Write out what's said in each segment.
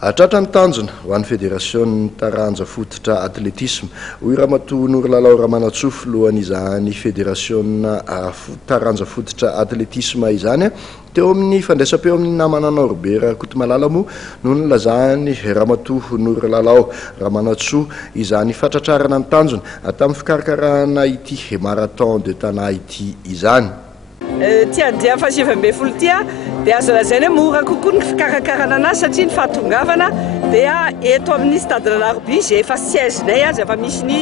Atratra ny tanjona ho an'ny fédération taranja fototra atletisme hoy Ramatoa Norilalao Ramanatsofo lohan'izany fédération taranja fototra atletisme izany teo amin'ny fandraisam-peo amin'ny namanana Robert Kotomalala moa no nilazahany Ramatoa Norilalao Ramanatsofo izany fatratrarana ny tanjona tamin'ny fikarakarana ity marathon de Tana ity izany. Tia dia fasivambe folo tia dia azo lazaina hoe mora kokoa ny fikarakarana anazy satria ny fahatongavana dia eto amin'ny stade de l'Arby zay efa siègenay azy efa misy ny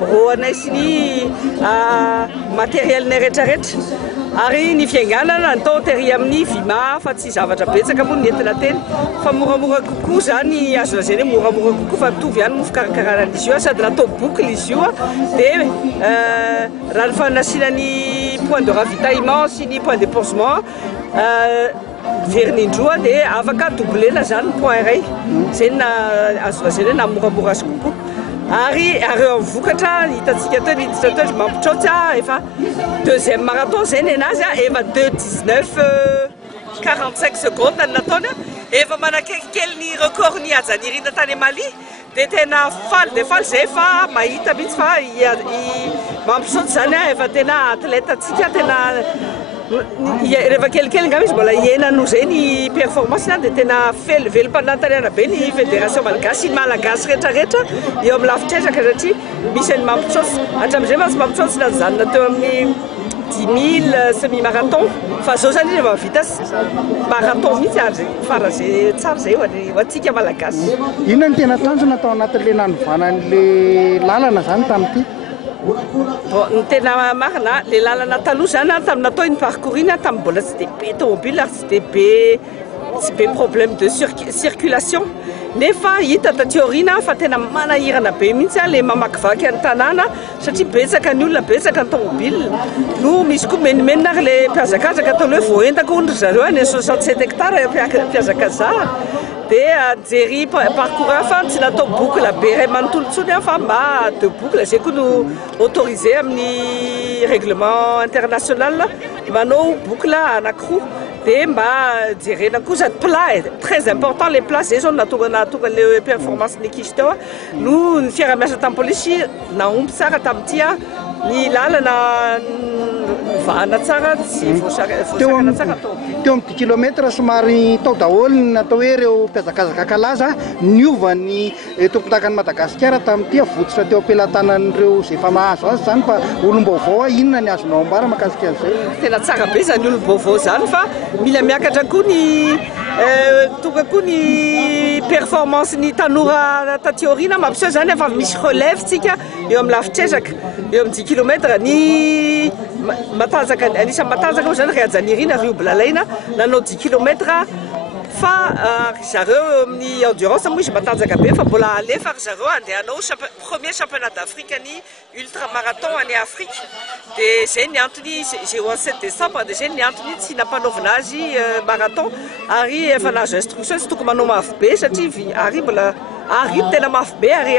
broanay sy ny matériel-nay rehetrarehetra ary ny fianganana natao tery amin'ny vima fa tsy zavatra betsaka moa ny entina teny fa moramora kokoa zany azo lazaina hoe moramora kokoa fa mitovy ihany mo fikarakarana izy io sady natao boucle izy io dia raha ny fanasiana ny point de ravitaillement sy ny point de posement verindroa dia afaka doublena zany point iray zay na azo lazaina hoe na moramora azy kokoa ary areo amin'ny vokatra hitantsika teo niditra teo mampitraotsy efa deuxième marathon zay ny anazy efa 2:19:45 secondes ny nataony efa manakelikely ny record ny Ajanirina tany Mali dia tena faly dia faly zay fa mahita mihitsy fa mampisaoty zany efa tena atleta atsika tena rehefa kelikely ngamba izy mbola ienano zay ny performance dia tena velom-panantanana be ny fédération malagasy ny malagasy rehetrarehetra eo amin'ny lafitrezaka satria misy ny mampisaoty hatramin'izay masy mampisaoty na zanona teo amin'ny 10 000 semi-marathon fa zao zany rehefa vita marathon mihitsy ary fara zay tsara zay ho antsika malagasy. Inona ny tena tanjona atao anatin'le nanovanan'le lalana zany tamin'ity? Ny tena marina le lalana taloha zany tamin'ny natao ny parcourina tamin'ny mbola tsy dia be tomobile ary tsy dia be problème de circulation nefa hita tatiorina fa tena manahirana be mihitsy le mamakivaky ny tanàna satria betsaka ny olona betsaka ny tomobile no misy koa menimenina ary le mpiazakazaka ataony hoe voentako ondry zareo ny 67 hectares mpiazakazaha dia jery parcours fa tsy natao boucle be iray manontolontsony fa mba de boucle zay koa no autorisé amin'ny règlement international manao boucle anankiroa dia mba jerena koa sady plat très important les plats zay zao nahatonga le performance nikisy teo no ny fiara-miasa tamin'ny polisy naompy tsara tamin'ity ny lalana vahana tsara tsy voasakana tsara tao teo amin'ny 10 kilometra somary tao daholo natao hoe ireo mpiazakazaka kalaza niovany tompontakan'ny Madagasikara tamin'ity avotsitra teo ampelantanan'ireo zay efa mahazo azy zany fa olom-baovao inona ny azonao ambara mahakasika an'izay? Tena tsara be zany olom-baovao zany fa mila miakatra koa ny tonga koa ny performance ny tanora tatiorina mampiseho zany efa misy relève tsika eo amin'ny lafitrezaka eo amin'ny 10 kilometra ny matanjaka anisan'ny matanjaka moa zany ry Ajanirina ry Obilalaina nanao 10 kilometra fa zareo amin'ny endurance moa izy matanjaka be fa mbola alefa ry zareo andeha hanao premier championnat d'Afrique ny ultramarathon any Afrique dia zay ny antony zay ho 7 décembre dia zay ny antony tsy nampanaovina azy marathon ary efa nahazo instruction tsy tokony manao mafy be satria ary mbola ary tena mafy be ary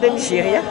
de Nigeria.